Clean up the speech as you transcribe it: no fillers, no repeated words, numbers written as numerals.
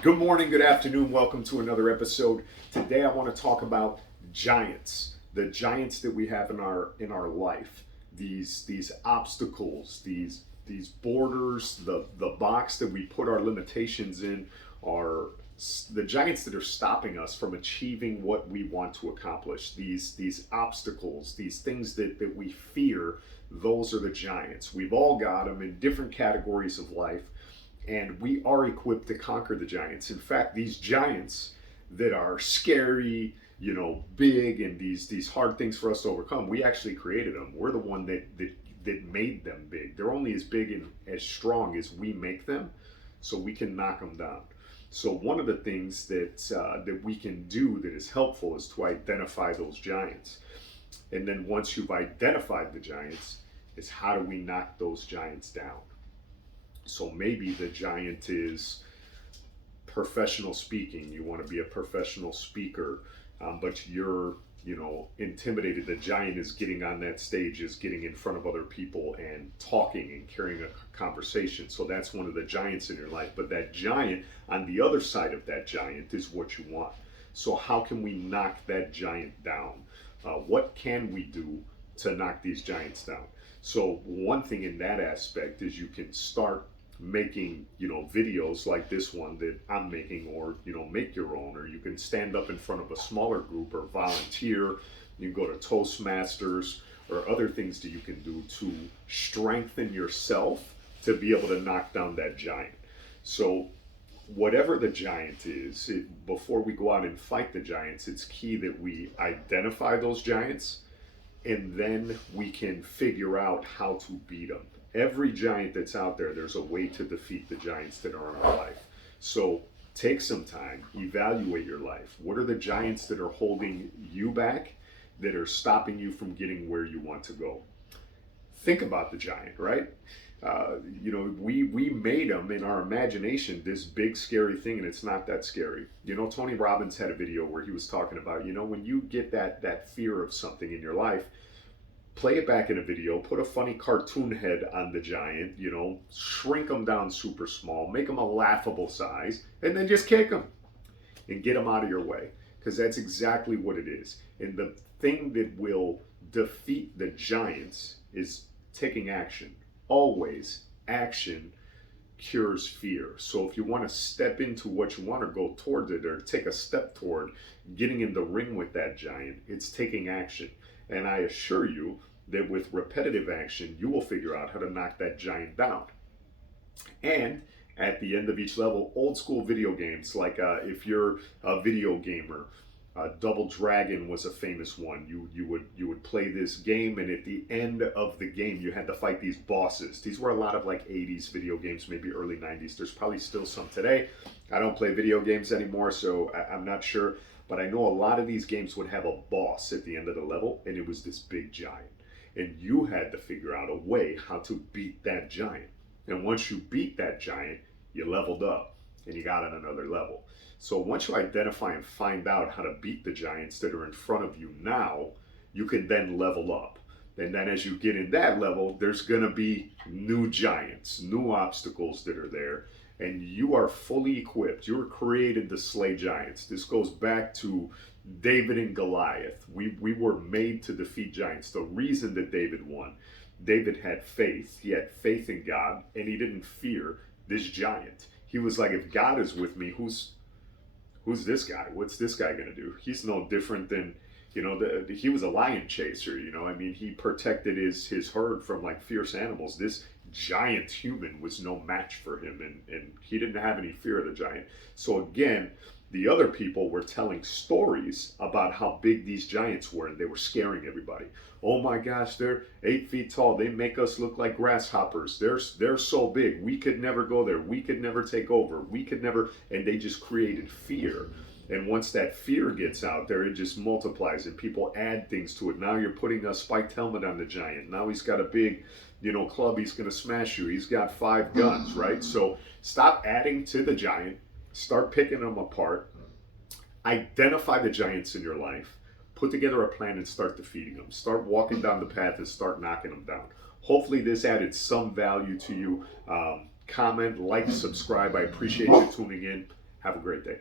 Good morning, good afternoon. Welcome to another episode. Today I want to talk about giants, the giants that we have in our life. These obstacles, these borders, the box that we put our limitations in are the giants that are stopping us from achieving what we want to accomplish. These obstacles, these things that we fear, those are the giants. We've all got them in different categories of life, and we are equipped to conquer the giants. In fact, these giants that are scary, big, and these hard things for us to overcome, we actually created them. We're the one that made them big. They're only as big and as strong as we make them, so we can knock them down. So one of the things that we can do that is helpful is to identify those giants. And then once you've identified the giants, is how do we knock those giants down? So maybe the giant is professional speaking. You want to be a professional speaker, but you're, intimidated. The giant is getting on that stage, is getting in front of other people and talking and carrying a conversation. So that's one of the giants in your life. But that giant, on the other side of that giant, is what you want. So how can we knock that giant down? What can we do to knock these giants down? So one thing in that aspect is you can start making videos like this one that I'm making, or make your own, or you can stand up in front of a smaller group or volunteer. You can go to Toastmasters or other things that you can do to strengthen yourself to be able to knock down that giant. So whatever the giant is, before we go out and fight the giants, it's key that we identify those giants, and then we can figure out how to beat them. Every giant that's out there, there's a way to defeat the giants that are in our life. So take some time, evaluate your life. What are the giants that are holding you back, that are stopping you from getting where you want to go? Think about the giant, right? We made them in our imagination this big scary thing, and it's not that scary. Tony Robbins had a video where he was talking about, when you get that fear of something in your life, play it back in a video, put a funny cartoon head on the giant, shrink them down super small, make them a laughable size, and then just kick them and get them out of your way. Because that's exactly what it is. And the thing that will defeat the giants is taking action. Always, action cures fear. So if you want to step into what you want, or go towards it, or take a step toward getting in the ring with that giant, it's taking action. And I assure you that with repetitive action, you will figure out how to knock that giant down. And at the end of each level, old school video games, like if you're a video gamer, Double Dragon was a famous one. You would play this game, and at the end of the game, you had to fight these bosses. These were a lot of like 80s video games, maybe early 90s. There's probably still some today. I don't play video games anymore, so I'm not sure. But I know a lot of these games would have a boss at the end of the level, and it was this big giant. And you had to figure out a way how to beat that giant. And once you beat that giant, you leveled up and you got on another level. So once you identify and find out how to beat the giants that are in front of you now, you can then level up. And then as you get in that level, there's going to be new giants, new obstacles that are there. And you are fully equipped. You were created to slay giants. This goes back to David and Goliath. We were made to defeat giants. The reason that David won, David had faith. He had faith in God, and he didn't fear this giant. He was like, if God is with me, who's this guy? What's this guy going to do? He's no different than, he was a lion chaser, he protected his herd from like fierce animals. This giant human was no match for him, and he didn't have any fear of the giant. So again, the other people were telling stories about how big these giants were, and they were scaring everybody. Oh my gosh, they're 8 feet tall. They make us look like grasshoppers. They're so big. We could never go there. We could never take over. We could never, and they just created fear. And once that fear gets out there, it just multiplies, and people add things to it. Now you're putting a spiked helmet on the giant. Now he's got a big, club. He's going to smash you. He's got 5 guns, right? So stop adding to the giant. Start picking them apart. Identify the giants in your life. Put together a plan and start defeating them. Start walking down the path and start knocking them down. Hopefully this added some value to you. Comment, like, subscribe. I appreciate you tuning in. Have a great day.